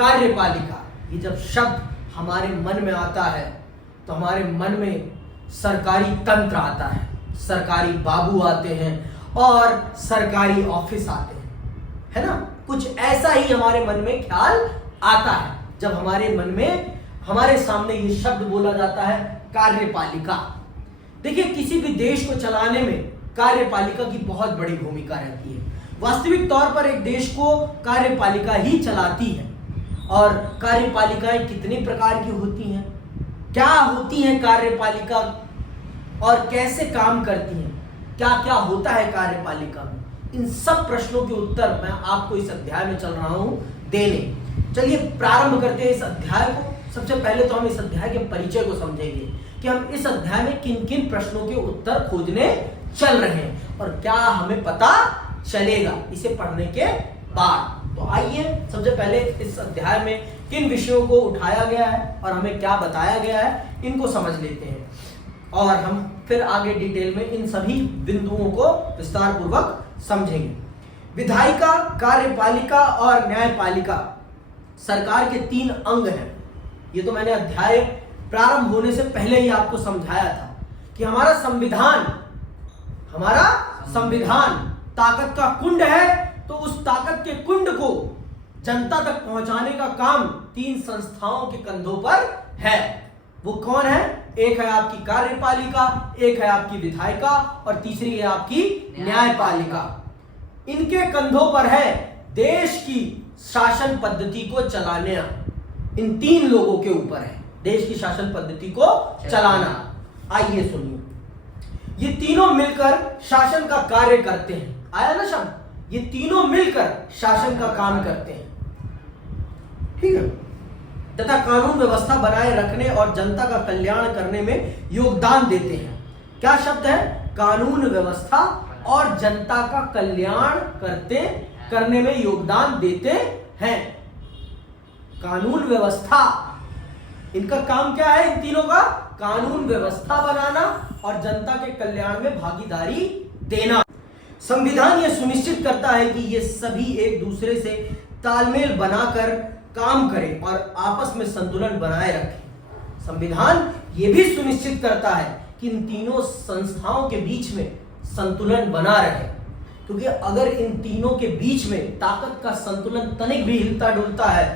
कार्यपालिका, ये जब शब्द हमारे मन में आता है तो हमारे मन में सरकारी तंत्र आता है, सरकारी बाबू आते हैं और सरकारी ऑफिस आते हैं, है ना। कुछ ऐसा ही हमारे मन में ख्याल आता है जब हमारे मन में हमारे सामने ये शब्द बोला जाता है कार्यपालिका। देखिए, किसी भी देश को चलाने में कार्यपालिका की बहुत बड़ी भूमिका रहती है। वास्तविक तौर पर एक देश को कार्यपालिका ही चलाती है। और कार्यपालिकाएं कितने प्रकार की होती हैं, क्या होती हैं कार्यपालिका और कैसे काम करती हैं, क्या क्या होता है कार्यपालिका में, इन सब प्रश्नों के उत्तर मैं आपको इस अध्याय में चल रहा हूं देने। चलिए प्रारंभ करते हैं इस अध्याय को। सबसे पहले तो हम इस अध्याय के परिचय को समझेंगे कि हम इस अध्याय में किन किन प्रश्नों के उत्तर खोजने चल रहे हैं और क्या हमें पता चलेगा इसे पढ़ने के बाद। तो आइए सबसे पहले इस अध्याय में किन विषयों को उठाया गया है और हमें क्या बताया गया है, इनको समझ लेते हैं और हम फिर आगे डिटेल में इन सभी बिंदुओं को विस्तार पूर्वक समझेंगे। विधायिका, कार्यपालिका और न्यायपालिका सरकार के 3 अंग हैं। ये तो मैंने अध्याय प्रारंभ होने से पहले ही आपको समझाया था कि हमारा संविधान ताकत का कुंड है, तो उस ताकत के कुंड को जनता तक पहुंचाने का काम 3 संस्थाओं के कंधों पर है। वो कौन है? एक है आपकी कार्यपालिका, एक है आपकी विधायिका और तीसरी है आपकी न्यायपालिका। इनके कंधों पर है देश की शासन पद्धति को चलाना। इन 3 लोगों के ऊपर है देश की शासन पद्धति को चलाना। आइए सुनिए, ये तीनों मिलकर शासन का कार्य करते हैं। आया ना शब्द? ये तीनों मिलकर शासन का काम करते हैं, ठीक है, तथा कानून व्यवस्था बनाए रखने और जनता का कल्याण करने में योगदान देते हैं। क्या शब्द है? कानून व्यवस्था और जनता का कल्याण करने में योगदान देते हैं। कानून व्यवस्था, इनका काम क्या है? इन तीनों का कानून व्यवस्था बनाना और जनता के कल्याण में भागीदारी देना। संविधान यह सुनिश्चित करता है कि ये सभी एक दूसरे से तालमेल बनाकर काम करें और आपस में संतुलन बनाए रखें। संविधान यह भी सुनिश्चित करता है कि इन तीनों संस्थाओं के बीच में संतुलन बना रहे, क्योंकि अगर इन तीनों के बीच में ताकत का संतुलन तनिक भी हिलता डुलता है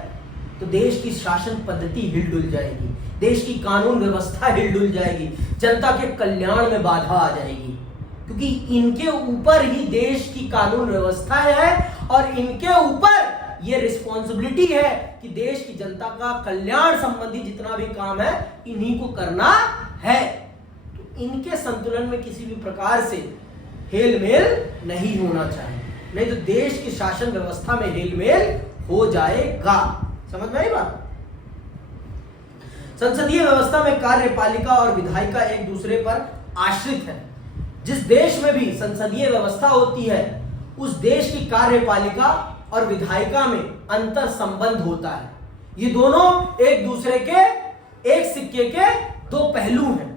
तो देश की शासन पद्धति हिलडुल जाएगी, देश की कानून व्यवस्था हिलडुल जाएगी, जनता के कल्याण में बाधा आ जाएगी, क्योंकि इनके ऊपर ही देश की कानून व्यवस्था है और इनके ऊपर ये रिस्पॉन्सिबिलिटी है कि देश की जनता का कल्याण संबंधी जितना भी काम है इन्हीं को करना है। तो इनके संतुलन में किसी भी प्रकार से हेलमेल नहीं होना चाहिए, नहीं तो देश की शासन व्यवस्था में हेलमेल हो जाएगा। समझ में आई बात? संसदीय व्यवस्था में कार्यपालिका और विधायिका एक दूसरे पर आश्रित है। जिस देश में भी संसदीय व्यवस्था होती है उस देश की कार्यपालिका और विधायिका में अंतर संबंध होता है। ये दोनों एक दूसरे के एक सिक्के के 2 पहलू हैं,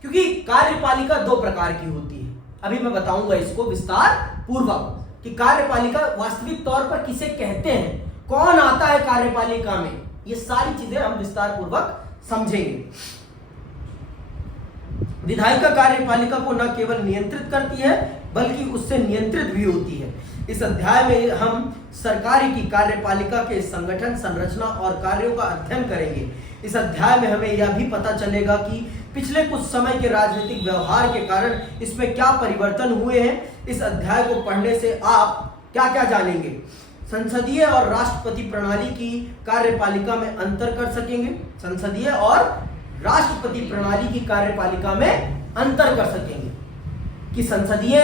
क्योंकि कार्यपालिका 2 प्रकार की होती है। अभी मैं बताऊंगा इसको विस्तार पूर्वक कि कार्यपालिका वास्तविक तौर पर किसे कहते हैं, कौन आता है कार्यपालिका में, ये सारी चीजें हम विस्तार पूर्वक समझेंगे। विधायिका कार्यपालिका को न केवल नियंत्रित करती है बल्कि उससे नियंत्रित भी होती है। इस अध्याय में हम सरकारी की कार्यपालिका के संगठन, संरचना और कार्यों का अध्ययन करेंगे। इस अध्याय में हमें यह भी पता चलेगा कि पिछले कुछ समय के राजनीतिक व्यवहार के कारण इसमें क्या परिवर्तन हुए हैं। इस अध्याय को पढ़ने से आप क्या क्या जानेंगे? संसदीय और राष्ट्रपति प्रणाली की कार्यपालिका में अंतर कर सकेंगे, संसदीय और राष्ट्रपति प्रणाली की कार्यपालिका में अंतर कर सकेंगे कि संसदीय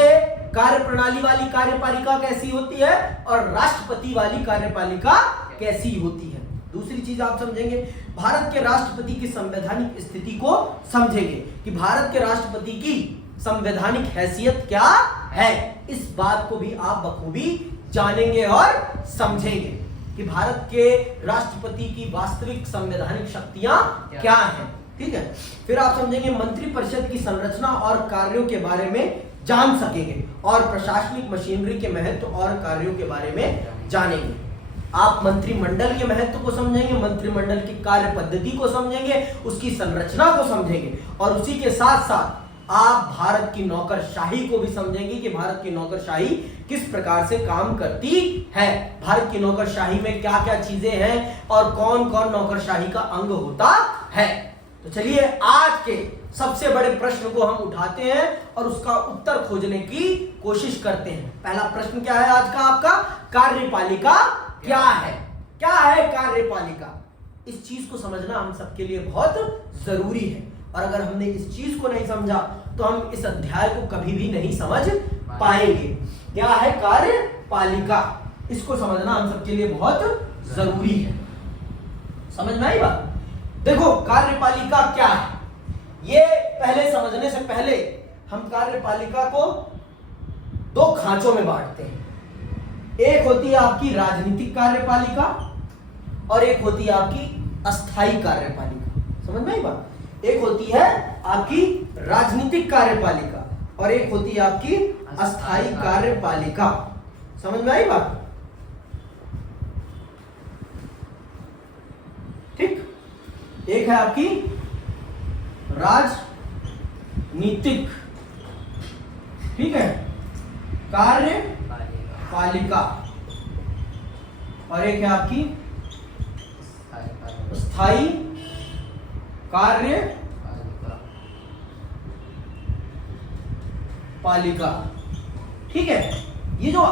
कार्य प्रणाली वाली कार्यपालिका कैसी होती है और राष्ट्रपति वाली कार्यपालिका कैसी होती है। दूसरी चीज आप समझेंगे, भारत के राष्ट्रपति की संवैधानिक स्थिति को समझेंगे कि भारत के राष्ट्रपति की संवैधानिक हैसियत क्या है। इस बात को भी आप बखूबी जानेंगे और समझेंगे कि भारत के राष्ट्रपति की वास्तविक संवैधानिक शक्तियां क्या हैं। ठीक है, फिर आप समझेंगे मंत्रिपरिषद की संरचना और कार्यों के बारे में जान सकेंगे और प्रशासनिक मशीनरी के महत्व और कार्यों के बारे में जानेंगे। आप मंत्रिमंडल के महत्व को समझेंगे, मंत्रिमंडल की कार्य पद्धति को समझेंगे, उसकी संरचना को समझेंगे, और उसी के साथ साथ आप भारत की नौकरशाही को भी समझेंगे कि भारत की नौकरशाही किस प्रकार से काम करती है, भारत की नौकरशाही में क्या क्या चीजें हैं और कौन कौन नौकरशाही का अंग होता है। तो चलिए आज के सबसे बड़े प्रश्न को हम उठाते हैं और उसका उत्तर खोजने की कोशिश करते हैं। पहला प्रश्न क्या है आज का आपका? कार्यपालिका क्या है? क्या है कार्यपालिका? इस चीज को समझना हम सबके लिए बहुत जरूरी है, और अगर हमने इस चीज को नहीं समझा तो हम इस अध्याय को कभी भी नहीं समझ पाएंगे। क्या है कार्यपालिका? इसको समझना हम सबके लिए बहुत जरूरी है। समझ में आई बात? देखो कार्यपालिका क्या है, ये पहले समझने से पहले हम कार्यपालिका को दो खांचों में बांटते हैं। एक होती है आपकी राजनीतिक कार्यपालिका और एक होती है आपकी अस्थाई कार्यपालिका। समझ में आई बात? एक होती है आपकी राजनीतिक कार्यपालिका और एक होती है आपकी अस्थाई कार्यपालिका। समझ में आई बात? ठीक, एक है आपकी राजनीतिक, ठीक है, कार्यपालिका, और एक है आपकी स्थायी कार्यपालिका। ठीक है, ये जो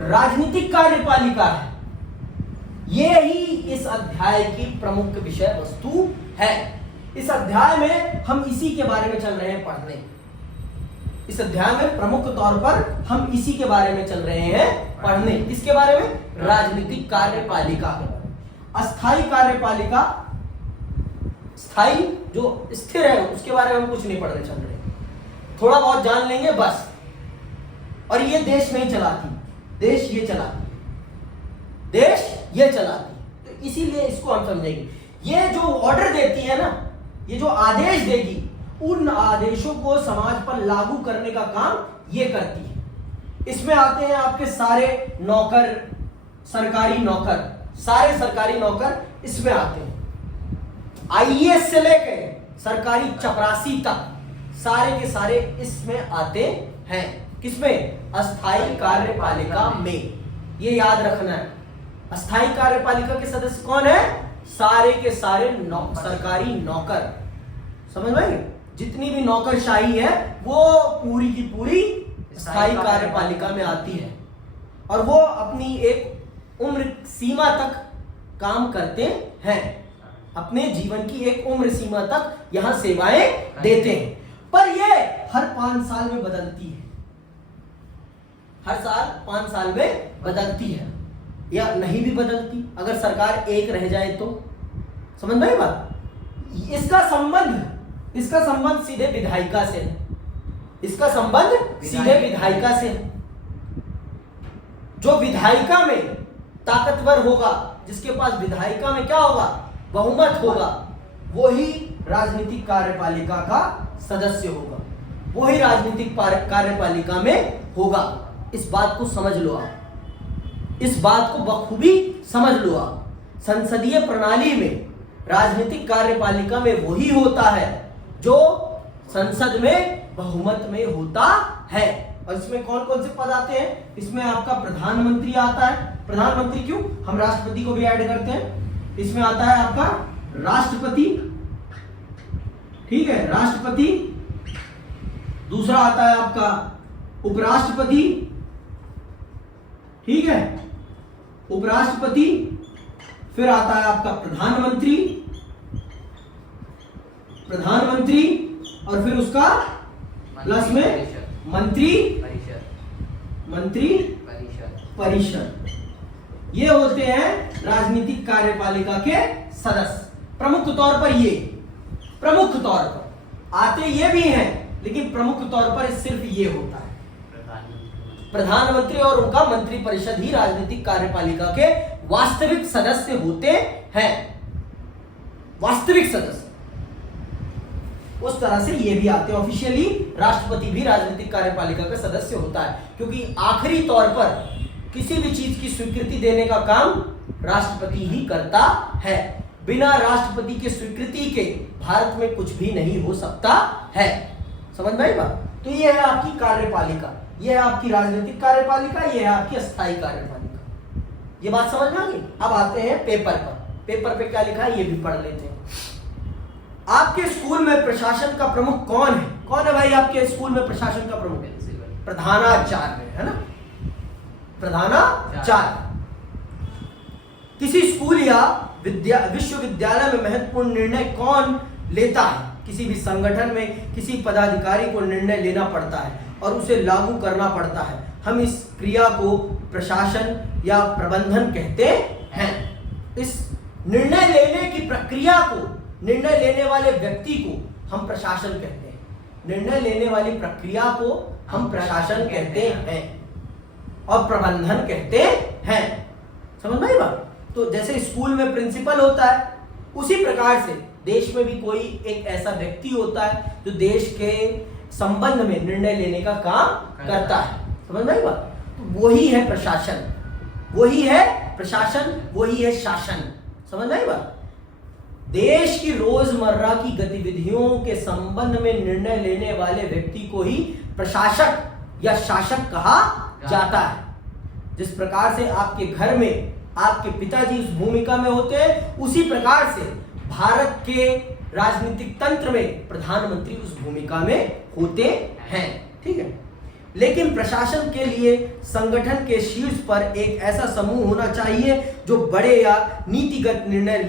राजनीतिक कार्यपालिका है ये ही इस अध्याय की प्रमुख विषय वस्तु है। इस अध्याय में हम इसी के बारे में चल रहे हैं पढ़ने। इस अध्याय में प्रमुख तौर पर हम इसी के बारे में चल रहे हैं पढ़ने। इसके बारे में? राजनीतिक कार्यपालिका के बारे में। अस्थाई कार्यपालिका, स्थाई जो स्थिर है उसके बारे में हम कुछ नहीं पढ़ने चल रहे, थोड़ा बहुत जान लेंगे बस। और ये देश नहीं चलाती, देश ये चलाती, देश ये चलाती, तो इसीलिए इसको हम समझेंगे। ये जो ऑर्डर देती है ना, ये जो आदेश देगी, उन आदेशों को समाज पर लागू करने का काम ये करती है। इसमें आते हैं आपके सारे नौकर, सरकारी नौकर, सारे सरकारी नौकर इसमें आते हैं। आईएएस से लेकर सरकारी चपरासी तक सारे के सारे इसमें आते हैं। किसमें? अस्थाई कार्यपालिका में। ये याद रखना है। अस्थाई कार्यपालिका के सदस्य कौन है? सारे के सारे सरकारी नौकर। समझ में? जितनी भी नौकरशाही है वो पूरी की पूरी स्थायी कार्यपालिका में आती है, और वो अपनी एक उम्र सीमा तक काम करते हैं, अपने जीवन की एक उम्र सीमा तक यहां सेवाएं देते हैं। पर ये हर 5 साल में बदलती है, हर साल 5 साल में बदलती है, या नहीं भी बदलती। अगर सरकार एक रह जाए तो, समझ में आई बात? इसका संबंध सीधे विधायिका से है। इसका संबंध सीधे विधायिका से है। जो विधायिका में ताकतवर होगा, जिसके पास विधायिका में क्या होगा? बहुमत होगा, वो ही राजनीतिक कार्यपालिका का सदस्य होगा, वो ही राजनीतिक कार्यपालिका में होगा। इस बात को समझ लो आप, इस बात को बखूबी समझ लो आप। संसदीय प्रणाली में राजनीतिक कार्यपालिका में वही होता है जो संसद में बहुमत में होता है। और इसमें कौन कौन से पद आते हैं? इसमें आपका प्रधानमंत्री आता है। प्रधानमंत्री क्यों? हम राष्ट्रपति को भी ऐड करते हैं। इसमें आता है आपका राष्ट्रपति, ठीक है, राष्ट्रपति। दूसरा आता है आपका उपराष्ट्रपति, ठीक है, उपराष्ट्रपति। फिर आता है आपका प्रधानमंत्री, प्रधानमंत्री, और फिर उसका प्लस में मंत्री परिषद। ये होते हैं राजनीतिक कार्यपालिका के सदस्य। प्रमुख तौर पर ये, प्रमुख तौर पर आते ये भी हैं, लेकिन प्रमुख तौर पर सिर्फ ये होता है प्रधानमंत्री और उनका मंत्री परिषद ही राजनीतिक कार्यपालिका के वास्तविक सदस्य होते हैं। वास्तविक सदस्य उस तरह से ये भी आते हैं। ऑफिशियली राष्ट्रपति भी राजनीतिक कार्यपालिका का सदस्य होता है, क्योंकि आखिरी तौर पर किसी भी चीज की स्वीकृति देने का काम राष्ट्रपति ही करता है। बिना राष्ट्रपति की स्वीकृति के भारत में कुछ भी नहीं हो सकता है। समझ में आई बात? तो ये है आपकी कार्यपालिका, ये है आपकी राजनीतिक कार्यपालिका, ये है आपकी अस्थायी कार्यपालिका। ये बात समझ में आ गई? अब आते हैं पेपर पर। पेपर पे क्या लिखा है ये भी पढ़ लेते हैं। आपके स्कूल में प्रशासन का प्रमुख कौन है? कौन है भाई आपके स्कूल में प्रशासन का प्रमुख? प्रधानाचार्य, है ना, प्रधानाचार्य। किसी स्कूल या विश्वविद्यालय में महत्वपूर्ण निर्णय कौन लेता है? किसी भी संगठन में किसी पदाधिकारी को निर्णय लेना पड़ता है और उसे लागू करना पड़ता है। हम इस क्रिया को प्रशासन या प्रबंधन कहते हैं। इस निर्णय लेने की प्रक्रिया को, निर्णय लेने वाले व्यक्ति को हम प्रशासन कहते हैं। निर्णय लेने वाली प्रक्रिया को हम प्रशासन कहते हैं और प्रबंधन कहते हैं। समझ में आई बात? तो जैसे स्कूल में प्रिंसिपल होता है, उसी प्रकार से देश में भी कोई एक ऐसा व्यक्ति होता है जो देश के संबंध में निर्णय लेने का काम करता है। समझ में आई बात? तो वही है प्रशासन, वही है प्रशासन, वही है शासन। समझ में आई बात? देश की रोजमर्रा की गतिविधियों के संबंध में निर्णय लेने वाले व्यक्ति को ही प्रशासक या शासक कहा जाता है। जिस प्रकार से आपके घर में आपके पिताजी उस भूमिका में होते हैं, उसी प्रकार से भारत के राजनीतिक तंत्र में प्रधानमंत्री उस भूमिका में होते हैं। ठीक है, लेकिन प्रशासन के लिए संगठन के शीर्ष पर एक ऐसा समूह होना चाहिए जो बड़े या नीतिगत निर्णय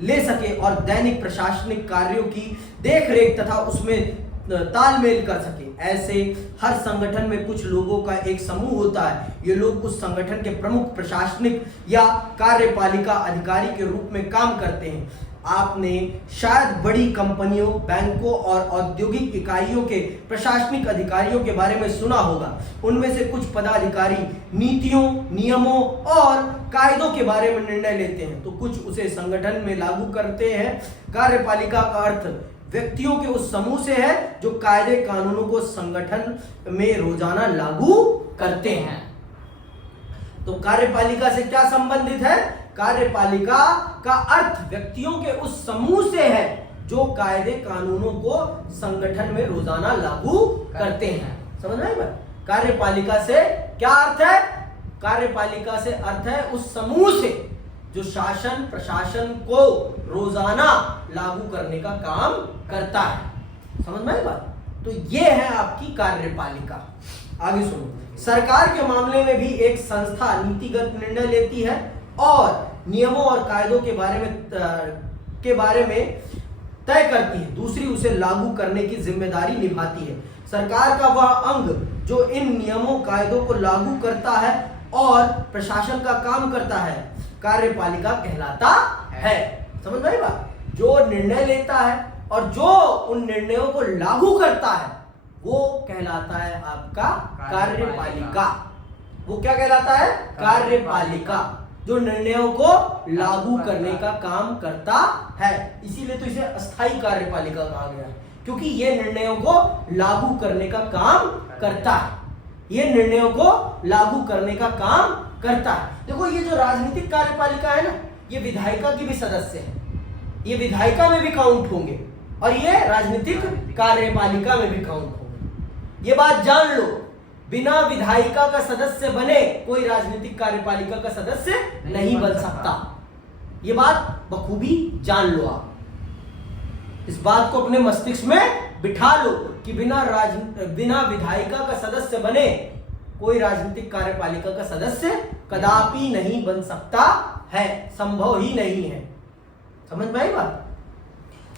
ले सके और दैनिक प्रशासनिक कार्यों की देखरेख तथा उसमें तालमेल कर सके। ऐसे हर संगठन में कुछ लोगों का एक समूह होता है। ये लोग उस संगठन के प्रमुख प्रशासनिक या कार्यपालिका अधिकारी के रूप में काम करते हैं। आपने शायद बड़ी कंपनियों, बैंकों और औद्योगिक इकाइयों के प्रशासनिक अधिकारियों के बारे में सुना होगा। उनमें से कुछ पदाधिकारी नीतियों, नियमों और कायदों के बारे में निर्णय लेते हैं, तो कुछ उसे संगठन में लागू करते हैं। कार्यपालिका का अर्थ व्यक्तियों के उस समूह से है जो कायदे कानूनों को संगठन में रोजाना लागू करते हैं। तो कार्यपालिका से क्या संबंधित है? कार्यपालिका का अर्थ व्यक्तियों के उस समूह से है जो कायदे कानूनों को संगठन में रोजाना लागू करते हैं। समझ रहे हैं? कार्यपालिका से क्या अर्थ है? कार्यपालिका से अर्थ है उस समूह से जो शासन प्रशासन को रोजाना लागू करने का काम करता है। समझ में आई बात? तो ये है आपकी कार्यपालिका। आगे सुनो। सरकार के मामले में भी एक संस्था नीतिगत निर्णय लेती है और नियमों और कायदों के बारे में तय करती है, दूसरी उसे लागू करने की जिम्मेदारी निभाती है। सरकार का वह अंग जो इन नियमों कायदों को लागू करता है और प्रशासन का काम करता है, कार्यपालिका कहलाता है। समझ में आई बात? जो निर्णय लेता है और जो उन निर्णयों को लागू करता है वो कहलाता है आपका कार्यपालिका। वो क्या कहलाता है? कार्यपालिका, जो निर्णयों को लागू करने का काम करता है। इसीलिए तो इसे अस्थायी कार्यपालिका कहा गया है, क्योंकि ये निर्णयों को लागू करने का काम करता है। ये निर्णयों को लागू करने का काम करता है। देखो, ये जो राजनीतिक कार्यपालिका है ना, ये विधायिका की भी सदस्य है, ये विधायिका में भी काउंट होंगे और ये राजनीतिक कार्यपालिका में भी काउंट होंगे। ये बात जान लो, बिना विधायिका का सदस्य बने कोई राजनीतिक कार्यपालिका का सदस्य नहीं बन सकता। ये बात बखूबी जान लो आप। इस बात को अपने मस्तिष्क में बिठा लो कि बिना विधायिका का सदस्य बने कोई राजनीतिक कार्यपालिका का सदस्य कदापि नहीं बन सकता है, संभव ही नहीं है। समझ में आई बात?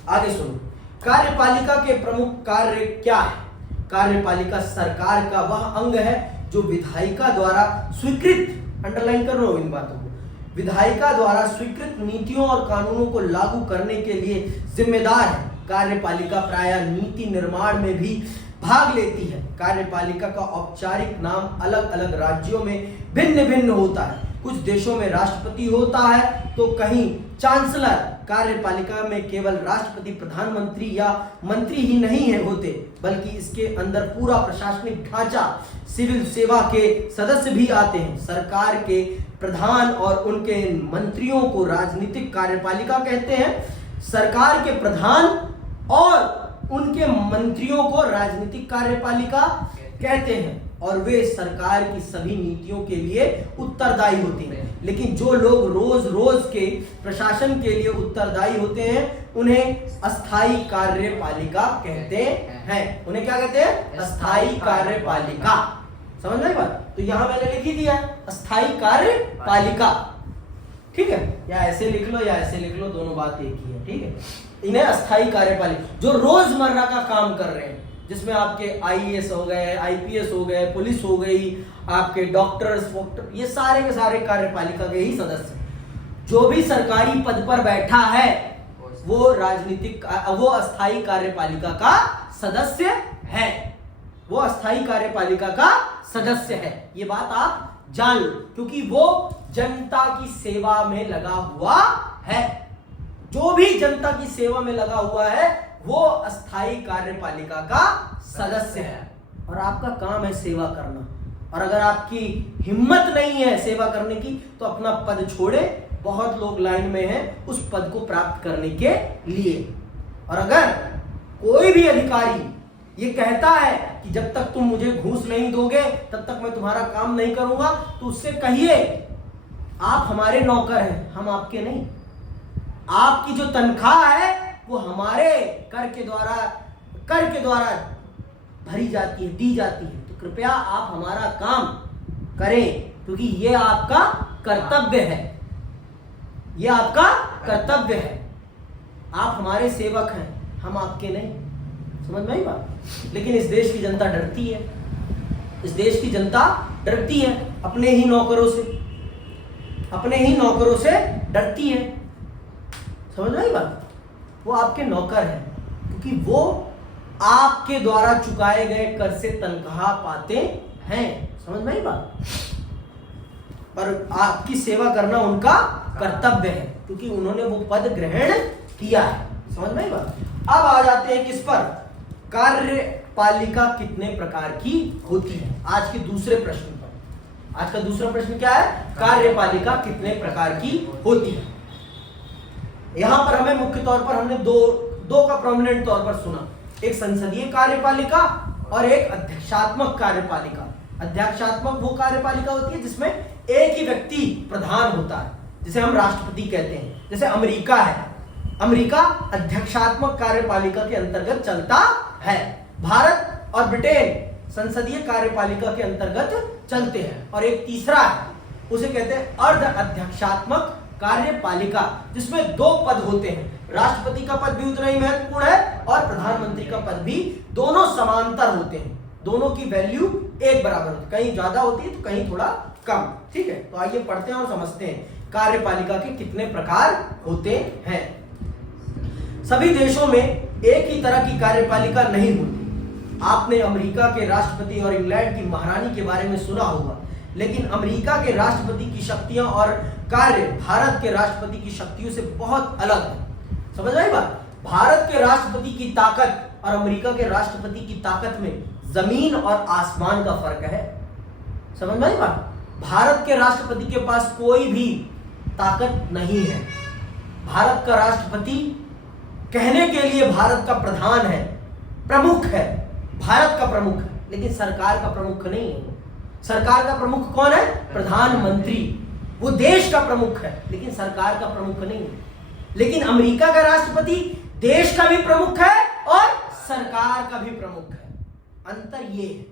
आगे सुनो। कार्यपालिका के प्रमुख कार्य क्या है? कार्यपालिका सरकार का वह अंग है जो विधायिका द्वारा स्वीकृत, अंडरलाइन कर लो इन बातों को, विधायिका द्वारा स्वीकृत नीतियों और कानूनों को लागू करने के लिए जिम्मेदार है। कार्यपालिका प्रायः नीति निर्माण में भी भाग लेती है। कार्यपालिका का औपचारिक नाम अलग अलग राज्यों में भिन्न भिन्न होता है। कुछ देशों में राष्ट्रपति होता है तो कहीं चांसलर कार्यपालिका में केवल राष्ट्रपति, प्रधानमंत्री या मंत्री ही नहीं है होते, बल्कि इसके अंदर पूरा प्रशासनिक ढांचा, सिविल सेवा के सदस्य भी आते हैं। सरकार के प्रधान और उनके मंत्रियों को राजनीतिक कार्यपालिका कहते हैं। सरकार के प्रधान और उनके मंत्रियों को राजनीतिक कार्यपालिका कहते हैं और वे सरकार की सभी नीतियों के लिए उत्तरदायी होते हैं। लेकिन जो लोग रोज रोज के प्रशासन के लिए उत्तरदायी होते हैं उन्हें अस्थायी कार्यपालिका कहते हैं। उन्हें क्या कहते हैं? अस्थायी कार्यपालिका। समझ में आई बात? तो यहां मैंने लिख ही दिया अस्थायी कार्यपालिका। ठीक है, या ऐसे लिख लो या ऐसे लिख लो, दोनों बात एक ही है। ठीक है, इन्हें अस्थायी कार्यपालिका जो रोजमर्रा का काम कर रहे हैं, जिसमें आपके आईएएस हो गए, आईपीएस हो गए, पुलिस हो गई, आपके डॉक्टर्स, ये सारे के सारे कार्यपालिका के ही सदस्य। जो भी सरकारी पद पर बैठा है वो अस्थायी कार्यपालिका का सदस्य है। वो अस्थायी कार्यपालिका का सदस्य है। ये बात आप जान लो, क्योंकि वो जनता की सेवा में लगा हुआ है। जो भी जनता की सेवा में लगा हुआ है वो अस्थायी कार्यपालिका का सदस्य है। और आपका काम है सेवा करना। और अगर आपकी हिम्मत नहीं है सेवा करने की तो अपना पद छोड़े। बहुत लोग लाइन में हैं उस पद को प्राप्त करने के लिए। और अगर कोई भी अधिकारी ये कहता है कि जब तक तुम मुझे घूस नहीं दोगे तब तक मैं तुम्हारा काम नहीं करूंगा, तो उससे कहिए आप हमारे नौकर हैं, हम आपके नहीं। आपकी जो तनख्वाह है वो हमारे कर के द्वारा भरी जाती है, दी जाती है। तो कृपया आप हमारा काम करें, क्योंकि ये आपका कर्तव्य है। ये आपका कर्तव्य है। आप हमारे सेवक हैं, हम आपके नहीं। समझ में आई बात? लेकिन इस देश की जनता डरती है। इस देश की जनता डरती है अपने ही नौकरों से, अपने ही नौकरों से डरती है। समझ में आई बात? वो आपके नौकर हैं, क्योंकि वो आपके द्वारा चुकाए गए कर से तनख्वाह पाते हैं। समझ में आई बात? पर आपकी सेवा करना उनका कर्तव्य है, क्योंकि उन्होंने वो पद ग्रहण किया है। समझ में आई बात? अब आ जाते हैं किस पर? कार्यपालिका कितने प्रकार की होती है? आज के दूसरे प्रश्न पर। आज का दूसरा प्रश्न क्या है? कार्यपालिका कितने प्रकार की होती है। यहां पर हमें मुख्य तौर पर हमने दो का प्रोमिनेंट तौर पर सुना। एक संसदीय कार्यपालिका और एक अध्यक्षात्मक कार्यपालिका। अध्यक्षात्मक वो कार्यपालिका होती है जिसमें एक ही व्यक्ति प्रधान होता है, जिसे हम राष्ट्रपति कहते हैं। जैसे अमेरिका है, अमेरिका अध्यक्षात्मक कार्यपालिका के अंतर्गत चलता है। भारत और ब्रिटेन संसदीय कार्यपालिका के अंतर्गत चलते हैं। और एक तीसरा है, उसे कहते हैं अर्ध अध्यक्षात्मक कार्यपालिका, जिसमें दो पद होते हैं। राष्ट्रपति का पद भी उतना ही महत्वपूर्ण है और प्रधानमंत्री का पद भी। दोनों समांतर होते हैं, दोनों की वैल्यू एक बराबर होती है। कहीं ज्यादा होती है तो कहीं थोड़ा कम। ठीक है, तो आइए पढ़ते हैं और समझते हैं कार्यपालिका के कितने प्रकार होते हैं। सभी देशों में एक ही तरह की कार्यपालिका नहीं होती। आपने अमेरिका के राष्ट्रपति और इंग्लैंड की महारानी के बारे में सुना होगा, लेकिन अमेरिका के राष्ट्रपति की शक्तियां और कार्य भारत के राष्ट्रपति की शक्तियों से बहुत अलग है। समझ आई बात? भारत के राष्ट्रपति की ताकत और अमेरिका के राष्ट्रपति की ताकत में जमीन और आसमान का फर्क है। समझ में आई बात? भारत के राष्ट्रपति के पास कोई भी ताकत नहीं है। भारत का राष्ट्रपति कहने के लिए भारत का प्रधान है, प्रमुख है, भारत का प्रमुख है, लेकिन सरकार का प्रमुख नहीं है। सरकार का प्रमुख कौन है? प्रधानमंत्री। वो देश का प्रमुख है, लेकिन सरकार का प्रमुख नहीं है। लेकिन अमेरिका का राष्ट्रपति देश का भी प्रमुख है और सरकार का भी प्रमुख है। अंतर ये है,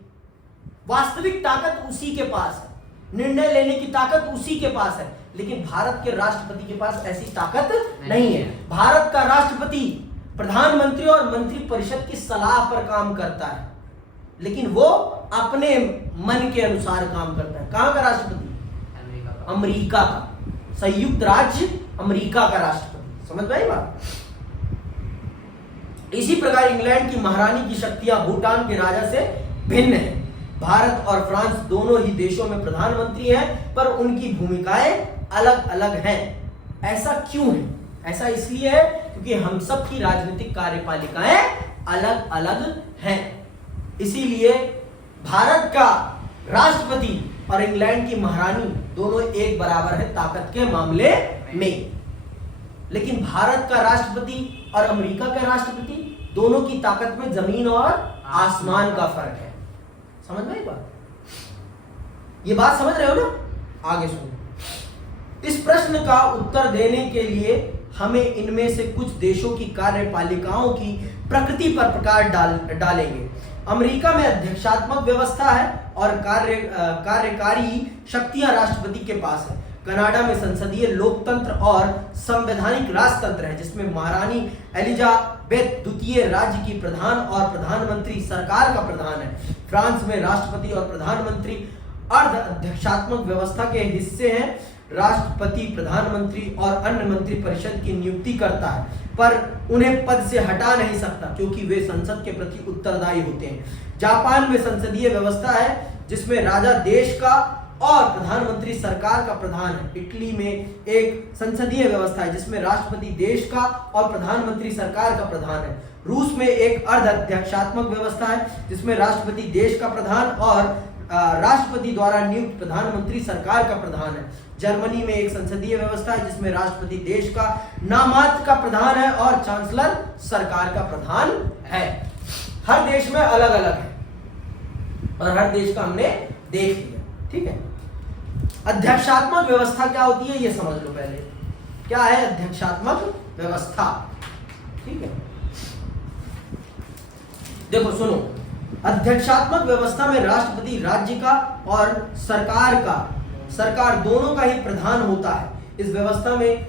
वास्तविक ताकत उसी के पास है, निर्णय लेने की ताकत उसी के पास है, लेकिन भारत के राष्ट्रपति के पास ऐसी ताकत नहीं है। भारत का राष्ट्रपति प्रधानमंत्री और मंत्री परिषद की सलाह पर काम करता है, लेकिन वो अपने मन के अनुसार काम करता है। कहां का राष्ट्रपति? अमेरिका का, संयुक्त राज्य अमेरिका का राष्ट्रपति। समझ में आई बात? इसी प्रकार इंग्लैंड की महारानी की शक्तियां भूटान के राजा से भिन्न है। भारत और फ्रांस दोनों ही देशों में प्रधानमंत्री हैं, पर उनकी भूमिकाएं अलग अलग हैं। ऐसा क्यों है? ऐसा इसलिए है क्योंकि हम सब की राजनीतिक कार्यपालिकाएं अलग अलग हैं। इसीलिए भारत का राष्ट्रपति और इंग्लैंड की महारानी दोनों एक बराबर है ताकत के मामले में। लेकिन भारत का राष्ट्रपति और अमेरिका का राष्ट्रपति दोनों की ताकत में जमीन और आसमान का फर्क है। समझ में आई बात? ये बात समझ रहे हो ना? आगे सुनो। इस प्रश्न का उत्तर देने के लिए हमें इनमें से कुछ देशों की कार्यपालिकाओं की प्रकृति पर प्रकाश डालेंगे। अमेरिका में अध्यक्षात्मक व्यवस्था है और कार्यकारी शक्तियां राष्ट्रपति के पास है। कनाडा में संसदीय लोकतंत्र और संवैधानिक राजतंत्र है, जिसमें महारानी एलिजाबेथ द्वितीय राज्य की प्रधान और प्रधानमंत्री सरकार का प्रधान है। फ्रांस में राष्ट्रपति और प्रधानमंत्री अर्ध अध्यक्षात्मक व्यवस्था के हिस्से हैं। राष्ट्रपति प्रधानमंत्री और अन्य मंत्री परिषद की नियुक्ति करता है, पर उन्हें पद से हटा नहीं सकता क्योंकि वे संसद के प्रति उत्तरदायी होते हैं। जापान में संसदीय व्यवस्था है जिसमें राजा देश का और प्रधानमंत्री सरकार का प्रधान है। इटली में एक संसदीय व्यवस्था है जिसमें राष्ट्रपति देश का और प्रधानमंत्री सरकार का प्रधान है। रूस में एक अर्ध अध्यक्षात्मक व्यवस्था है जिसमें राष्ट्रपति देश का प्रधान और राष्ट्रपति द्वारा नियुक्त प्रधानमंत्री सरकार का प्रधान है। जर्मनी में एक संसदीय व्यवस्था है जिसमें राष्ट्रपति देश का नामात्र का प्रधान है और चांसलर सरकार का प्रधान है। हर देश में अलग अलग है और हर देश का हमने देख लिया। ठीक है, अध्यक्षात्मक व्यवस्था क्या होती है ये समझ लो पहले। क्या है अध्यक्षात्मक व्यवस्था? ठीक है, देखो सुनो। अध्यक्षात्मक व्यवस्था में राष्ट्रपति राज्य का और सरकार दोनों का ही प्रधान होता है। इस व्यवस्था में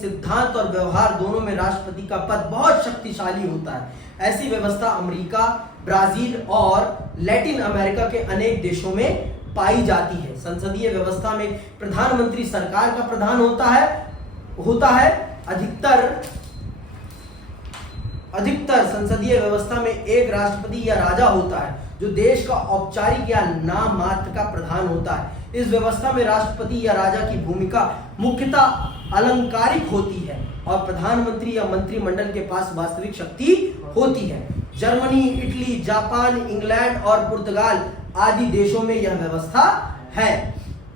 सिद्धांत और व्यवहार दोनों में राष्ट्रपति का पद बहुत शक्तिशाली होता है। ऐसी व्यवस्था अमेरिका, ब्राजील और लैटिन अमेरिका के अनेक देशों में पाई जाती है। संसदीय व्यवस्था में प्रधानमंत्री सरकार का प्रधान होता है। अधिकतर संसदीय व्यवस्था में एक राष्ट्रपति या राजा होता है जो देश का औपचारिक या नाम मात्र का प्रधान होता है। इस व्यवस्था में राष्ट्रपति या राजा की भूमिका मुख्यतः अलंकारिक होती है और प्रधानमंत्री या मंत्रिमंडल के पास वास्तविक शक्ति होती है। जर्मनी, इटली, जापान, इंग्लैंड और पुर्तगाल आदि देशों में यह व्यवस्था है।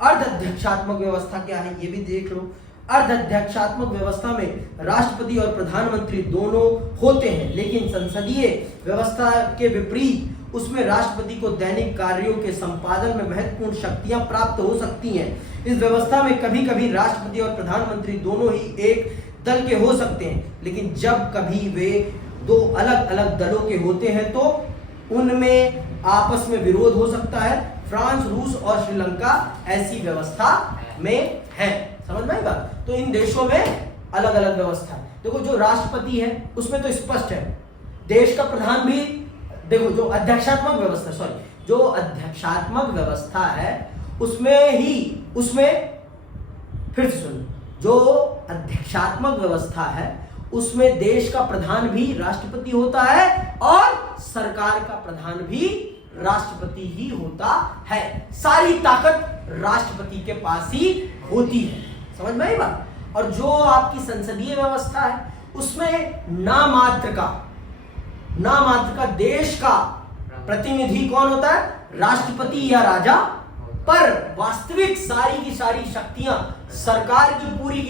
अर्ध अध्यक्षात्मक व्यवस्था क्या है ये भी देख लो। अर्ध अध्यक्षात्मक व्यवस्था में राष्ट्रपति और प्रधानमंत्री दोनों होते हैं, लेकिन संसदीय व्यवस्था के विपरीत उसमें राष्ट्रपति को दैनिक कार्यों के संपादन में महत्वपूर्ण शक्तियां प्राप्त हो सकती हैं। इस व्यवस्था में कभी कभी राष्ट्रपति और प्रधानमंत्री दोनों ही एक दल के हो सकते हैं, लेकिन जब कभी वे दो अलग अलग दलों के होते हैं तो उनमें आपस में विरोध हो सकता है। फ्रांस, रूस और श्रीलंका ऐसी व्यवस्था में है। समझ में आई बात? तो इन देशों में अलग अलग व्यवस्था है। देखो जो राष्ट्रपति है उसमें तो स्पष्ट है, देश का प्रधान भी। देखो जो अध्यक्षात्मक व्यवस्था है उसमें फिर से सुनो, जो अध्यक्षात्मक व्यवस्था है उसमें देश का प्रधान भी राष्ट्रपति होता है और सरकार का प्रधान भी राष्ट्रपति ही होता है। सारी ताकत राष्ट्रपति के पास ही होती है। समझ में आई बात? और जो आपकी संसदीय व्यवस्था है उसमें नामात्र का देश का प्रतिनिधि कौन होता है? राष्ट्रपति या राजा, पर वास्तविक सारी की सारी शक्तियां, सरकार की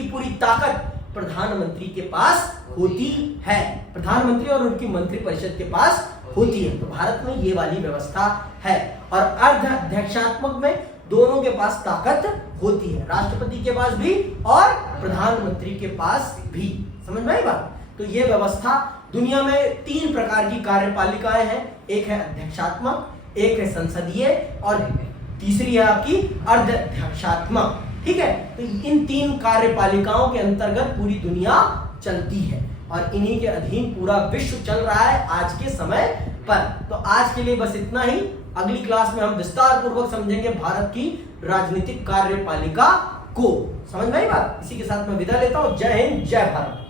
पूरी ताकत प्रधानमंत्री के पास होती है। प्रधानमंत्री और उनकी मंत्रिपरिषद के पास होती है। तो भारत में ये वाली व्यवस्था है। और अर्ध अध्यक्षात्मक में दोनों के पास ताकत होती है, राष्ट्रपति के पास भी और प्रधानमंत्री के पास भी। समझ में आई बात? तो ये व्यवस्था दुनिया में 3 प्रकार की कार्यपालिकाएं हैं। एक है अध्यक्षात्मक, एक है संसदीय और तीसरी है आपकी अर्ध अध्यक्षात्मक। ठीक है, तो इन 3 कार्यपालिकाओं के अंतर्गत पूरी दुनिया चलती है और इन्हीं के अधीन पूरा विश्व चल रहा है आज के समय पर। तो आज के लिए बस इतना ही। अगली क्लास में हम विस्तार पूर्वक समझेंगे भारत की राजनीतिक कार्यपालिका को। समझ में आई बात? इसी के साथ मैं विदा लेता हूं। जय हिंद, जय भारत।